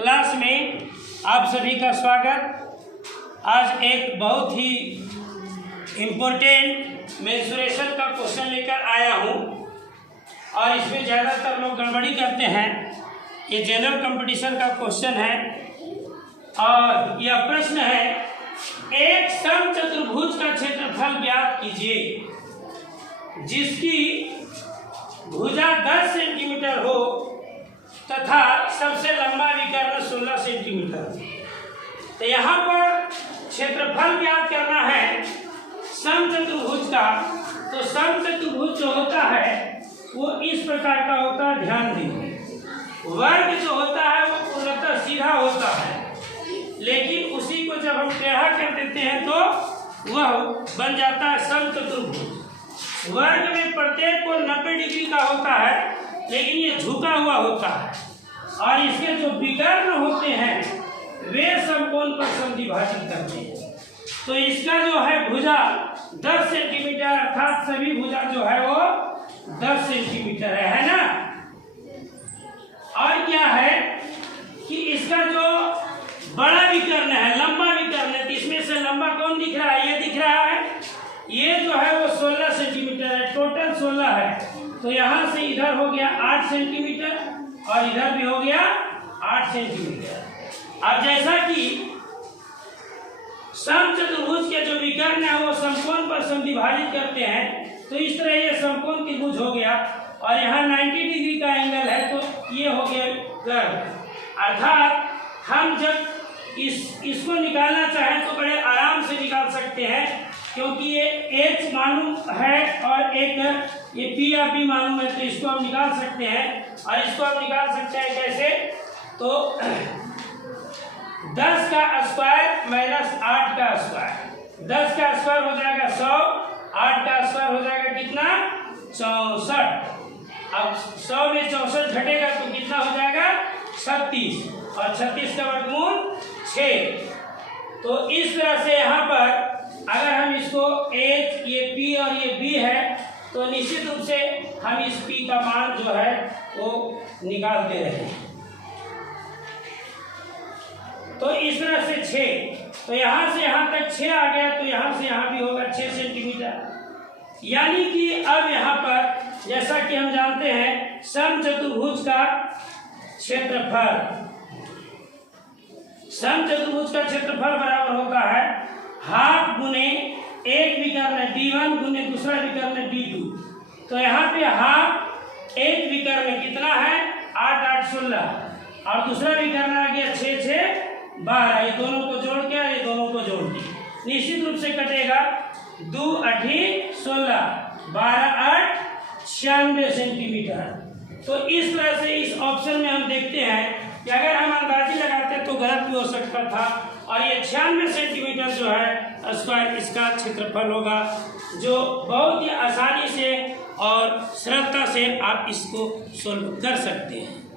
Class में आप सभी का स्वागत। आज एक बहुत ही इम्पोर्टेंट मेंसुरेशन का क्वेश्चन लेकर आया हूँ और इसमें ज़्यादातर लोग गड़बड़ी करते हैं। ये जनरल कंपटीशन का क्वेश्चन है और यह प्रश्न है, एक समचतुर्भुज का क्षेत्रफल ज्ञात कीजिए जिसकी भुजा 10 सेंटीमीटर हो तथा सबसे लंबा विकर्ण 16 सेंटीमीटर। तो यहाँ पर क्षेत्रफल ज्ञात करना है समचतुर्भुज का। तो समचतुर्भुज जो होता है वो इस प्रकार का होता है, ध्यान दीजिए। वर्ग जो होता है वो पूर्णतः सीधा होता है, लेकिन उसी को जब हम टेढ़ा कर देते हैं तो वह बन जाता है समचतुर्भुज। वर्ग में प्रत्येक कोण 90 डिग्री का होता है, लेकिन ये झुका हुआ होता है और इसके जो विकर्ण होते हैं वे समकोण पर समद्विभाजित करते हैं। तो इसका जो है भुजा 10 सेंटीमीटर, अर्थात सभी भुजा जो है वो 10 सेंटीमीटर है ना। और क्या है कि इसका जो बड़ा विकर्ण है, लंबा विकर्ण है, तो इसमें से लंबा कौन दिख रहा है? ये दिख रहा है। ये जो है वो 16 सेंटीमीटर है, टोटल 16 है। तो यहाँ से इधर हो गया 8 सेंटीमीटर और इधर भी हो गया 8 सेंटीमीटर। अब जैसा कि समचतुर्भुज के जो विकर्ण है वो समकोण पर समद्विभाजित करते हैं, तो इस तरह ये समकोण त्रिभुज हो गया और यहाँ 90 डिग्री का एंगल है, तो ये हो गया कर्व। अर्थात हम जब इसको निकालना चाहें तो बड़े आराम से निकाल सकते हैं, क्योंकि ये H मालूम है और एक ये P या P मालूम है, तो इसको हम निकाल सकते हैं। और इसको हम निकाल सकते हैं कैसे? तो 10 का स्क्वायर माइनस 8 का स्क्वायर, 10 का स्क्वायर हो जाएगा 100, 8 का स्क्वायर हो जाएगा कितना? 64। अब 100 में 64 घटेगा तो कितना हो जाएगा? 36, और 36 का वर्गमूल 6। तो इस तरह से यहाँ पर अगर हम इसको H, ये P और ये B है, तो निश्चित रूप से हम इस P का मान जो है वो निकालते रहे। तो इस तरह से 6, तो यहाँ से यहाँ तक 6 आ गया, तो यहाँ से यहाँ भी होगा 6 सेंटीमीटर। यानी कि अब यहाँ पर जैसा कि हम जानते हैं समचतुर्भुज का क्षेत्रफल, समचतुर्भुज का क्षेत्रफल बराबर होता है हाफ गुने एक विकर्ण D1 गुने दूसरा विकर्ण D2। तो यहाँ पे हाफ एक विकर्ण कितना है? 8 8 16, और दूसरा विकर्ण आ गया 6 6 12। ये दोनों को जोड़ के, ये दोनों को जोड़ के निश्चित रूप से कटेगा 2 8 16, 12 8 96 सेंटीमीटर। तो इस तरह से इस ऑप्शन में हम देखते हैं कि अगर हम अंदाजी लगाते तो गलत भी हो सकता था, और ये 96 सेंटीमीटर जो है स्क्वायर इसका क्षेत्रफल होगा, जो बहुत ही आसानी से और सरलता से आप इसको सोल्व कर सकते हैं।